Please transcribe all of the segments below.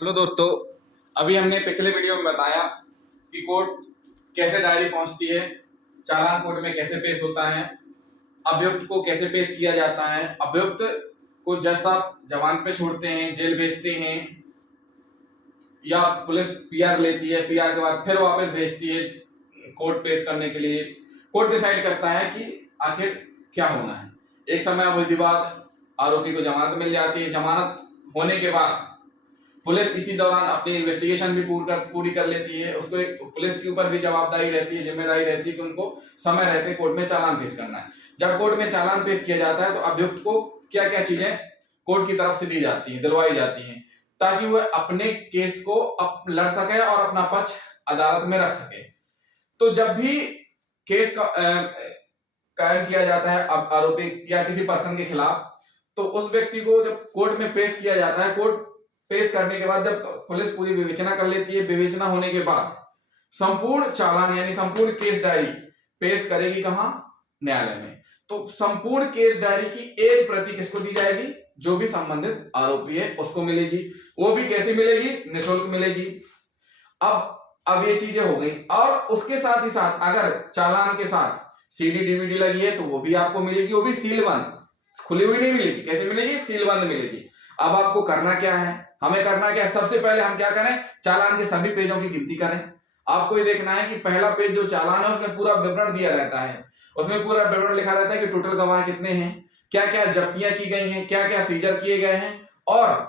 Hello दोस्तों, अभी हमने पिछले वीडियो में बताया कि कोर्ट कैसे डायरी पहुंचती है, चालान कोर्ट में कैसे पेश होता है, अभियुक्त को कैसे पेश किया जाता है, अभियुक्त को जज साहब जमानत पे छोड़ते हैं, जेल भेजते हैं या पुलिस पीआर लेती है, पीआर के बाद फिर वापस भेजती है कोर्ट पेश करने के लिए। कोर्ट डिसाइड करता है कि आखिर क्या होना है। एक समय अवधि बाद आरोपी को जमानत मिल जाती है। जमानत होने के बाद पुलिस इसी दौरान अपनी इन्वेस्टिगेशन भी पूरी कर लेती है। उसको पुलिस के ऊपर भी जवाबदारी रहती है, जिम्मेदारी रहती है कि उनको समय रहते कोर्ट में चालान पेश करना है। जब कोर्ट में चालान पेश किया जाता है तो अभियुक्त को क्या क्या चीजें कोर्ट की तरफ से दी जाती हैं, दिलवाई जाती हैं, ताकि वह अपने केस को लड़ सके और अपना पक्ष अदालत में रख सके। तो जब भी केस का कायम किया जाता है आरोपी या किसी पर्सन के खिलाफ, तो उस व्यक्ति को जब कोर्ट में पेश किया जाता है, कोर्ट पेश करने के बाद जब पुलिस पूरी विवेचना कर लेती है, विवेचना होने के बाद संपूर्ण चालान यानी संपूर्ण केस डायरी पेश करेगी कहां? न्यायालय में। तो संपूर्ण केस डायरी की एक प्रति किसको दी जाएगी? जो भी संबंधित आरोपी है उसको मिलेगी। वो भी कैसे मिलेगी? निःशुल्क मिलेगी। अब ये चीजें हो गई, और उसके साथ ही साथ अगर चालान के साथ सीडी डीवीडी लगी है तो वो भी आपको मिलेगी। वो भी सीलबंद, खुली हुई नहीं मिलेगी। कैसे मिलेगी? सीलबंद मिलेगी। अब आपको करना क्या है? हमें करना क्या है? सबसे पहले हम क्या करें? चालान के सभी पेजों की गिनती करें। आपको ये देखना है कि पहला पेज जो चालान है उसमें पूरा विवरण दिया रहता है। उसमें पूरा विवरण लिखा रहता है कि टोटल गवाह कितने हैं, क्या क्या जब्तियां की गई हैं, क्या क्या सीजर किए गए हैं, और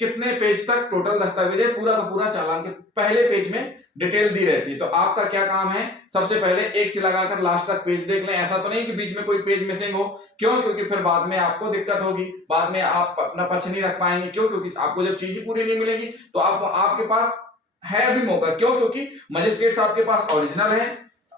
कितने पेज तक टोटल दस्तावेज है। पूरा का पूरा चालान के पहले पेज में डिटेल दी रहती है। तो आपका क्या काम है? सबसे पहले एक से लगाकर लास्ट तक पेज देख लें। ऐसा तो नहीं कि बीच में कोई पेज मिसिंग हो। क्यों? क्योंकि फिर बाद में आपको दिक्कत होगी, बाद में आप अपना पक्ष नहीं रख पाएंगे। क्यों? क्योंकि आपको जब चीजें पूरी नहीं मिलेगी तो आपके पास है अभी मौका। क्यों? क्योंकि मजिस्ट्रेट आपके पास ओरिजिनल है,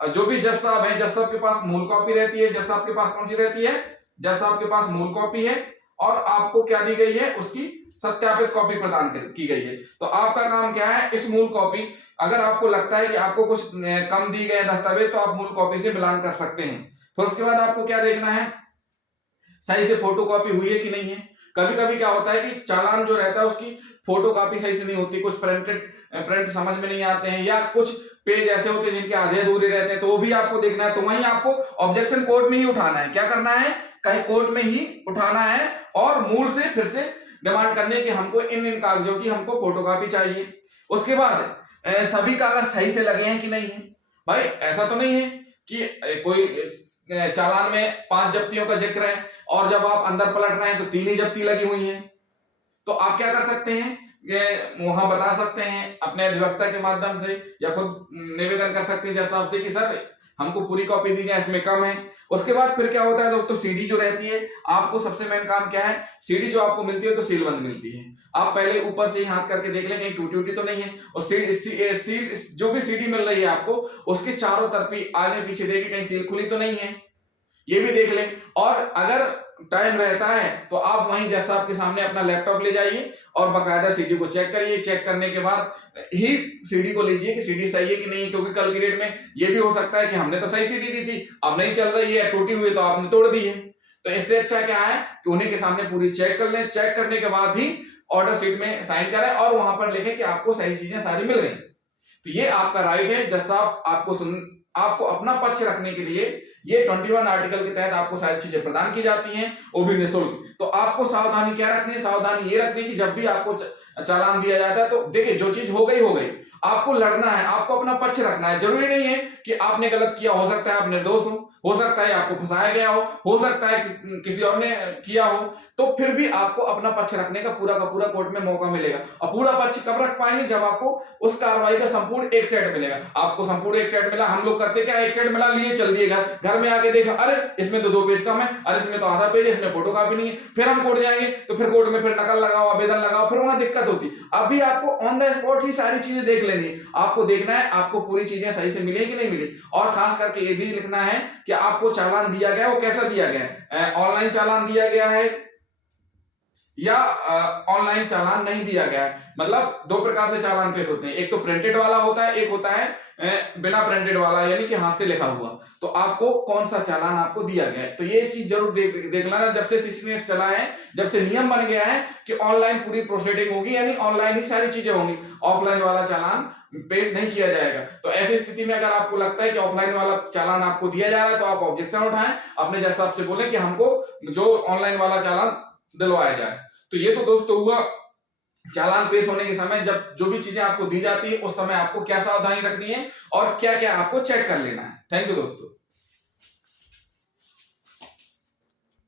जो भी जज साहब है, जज साहब के पास मूल कॉपी रहती है। जज साहब के पास कौन सी रहती है? जज साहब के पास मूल कॉपी है, और आपको क्या दी गई है? उसकी सत्यापित कॉपी प्रदान की गई है। तो आपका काम क्या है? इस मूल कॉपी, अगर आपको लगता है कि आपको कुछ कम दी गए दस्तावेज, तो आप मूल कॉपी से मिलान कर सकते हैं। फिर उसके बाद आपको क्या देखना है? सही से फोटो कॉपी हुई है कि नहीं है। कभी कभी क्या होता है कि चालान जो रहता है उसकी फोटो कॉपी सही से नहीं होती, कुछ प्रिंट समझ में नहीं आते हैं, या कुछ पेज ऐसे होते हैं जिनके आधे अधूरे रहते हैं। तो वो भी आपको देखना है। तो वहीं आपको ऑब्जेक्शन कोर्ट में ही उठाना है। क्या करना है? कहीं कोर्ट में ही उठाना है, और मूल से फिर से डिमांड करने की हमको इन कागजों की हमको फोटोकॉपी चाहिए। उसके बाद सभी कागज सही से लगे हैं कि नहीं है। भाई ऐसा तो नहीं है कि कोई चालान में 5 जब्तियों का जिक्र है और जब आप अंदर पलट रहे हैं तो 3 ही जब्ती लगी हुई है। तो आप क्या कर सकते हैं? वहां बता सकते हैं अपने अधिवक्ता के माध्यम से, या खुद निवेदन कर सकते हैं जज साहब से कि सर हमको पूरी कॉपी दी जाए, इसमें कम है। उसके बाद फिर क्या होता है दोस्तों? सीडी जो रहती है, आपको सबसे मेन काम क्या है? सीडी जो आपको मिलती है तो सीलबंद मिलती है। आप पहले ऊपर से ही हाथ करके देख लें कहीं टूटी उटी तो नहीं है। और जो भी सीडी मिल रही है आपको, उसके चारों तरफ आगे पीछे देखिए कहीं सील खुली तो नहीं है, ये भी देख लें। और अगर टाइम रहता है तो आप वहीं जज साहब के सामने अपना लैपटॉप ले जाइए और बकायदा सीडी को चेक करिए। चेक करने के बाद ही सीडी को लीजिए कि सीडी सही है कि नहीं है। क्योंकि कल की डेट में ये भी हो सकता है कि हमने तो सही सीडी दी थी, अब नहीं चल रही है, टूटी हुई, तो आपने तोड़ दी है। तो इससे अच्छा क्या है कि उन्हीं के सामने पूरी चेक कर लें। चेक करने के बाद ही ऑर्डर शीट में साइन करें और वहां पर लिखें कि आपको सही चीजें सारी मिल गई। तो ये आपका राइट है। जज साहब आपको अपना पक्ष रखने के लिए ये 21 आर्टिकल के तहत आपको सारी चीजें प्रदान की जाती हैं, वो भी निःशुल्क। तो आपको सावधानी क्या रखनी है? सावधानी ये रखनी है कि जब भी आपको चालान दिया जाता है तो देखिए, जो चीज हो गई, आपको लड़ना है, आपको अपना पक्ष रखना है। जरूरी नहीं है कि आपने गलत किया, हो सकता है आप निर्दोष हो सकता है आपको फंसाया गया हो सकता है कि किसी और ने किया हो। तो फिर भी आपको अपना पक्ष रखने का पूरा कोर्ट में मौका मिलेगा। और पूरा पक्ष कब रख पाएंगे? जब आपको उस कार्रवाई का संपूर्ण एक सेट मिलेगा। आपको संपूर्ण एक सेट मिला, हम लोग करते क्या, एक सेट मिला, लिए चल दिए घर में आके देखा, अरे इसमें तो 2 पेज कम है, अरे इसमें तो आधा पेज है, इसमें फोटो कॉपी नहीं है। फिर हम कोर्ट जाएंगे तो फिर कोर्ट में फिर नकल लगाओ, आवेदन लगाओ, फिर वहां दिक्कत होती। अभी आपको ऑन द स्पॉट ही सारी चीजें देख लेनी है। आपको देखना है आपको पूरी चीजें सही से मिले कि नहीं मिले। और खास करके ये भी लिखना है कि आपको चालान दिया गया वो कैसा दिया गया है। ऑनलाइन चालान दिया गया है या ऑनलाइन चालान नहीं दिया गया है। मतलब दो प्रकार से चालान पेश होते हैं, एक तो प्रिंटेड वाला होता है, एक होता है बिना प्रिंटेड वाला, यानी कि हाथ से लिखा हुआ। तो आपको कौन सा चालान आपको दिया गया है, तो ये चीज जरूर देख लेना। जब से 16 चला है, जब से नियम बन गया है कि ऑनलाइन पूरी प्रोसीडिंग होगी, यानी ऑनलाइन ही सारी चीजें होंगी, ऑफलाइन वाला चालान पेश नहीं किया जाएगा। तो ऐसी स्थिति में अगर आपको लगता है कि ऑफलाइन वाला चालान आपको दिया जा रहा है, तो आप ऑब्जेक्शन उठाएं, अपने जज साहब से बोलें कि हमको जो ऑनलाइन वाला चालान दिलवाया जाए। तो ये तो दोस्तों हुआ चालान पेश होने के समय, जब जो भी चीजें आपको दी जाती है उस समय आपको क्या सावधानी रखनी है और क्या क्या आपको चेक कर लेना है। थैंक यू दोस्तों।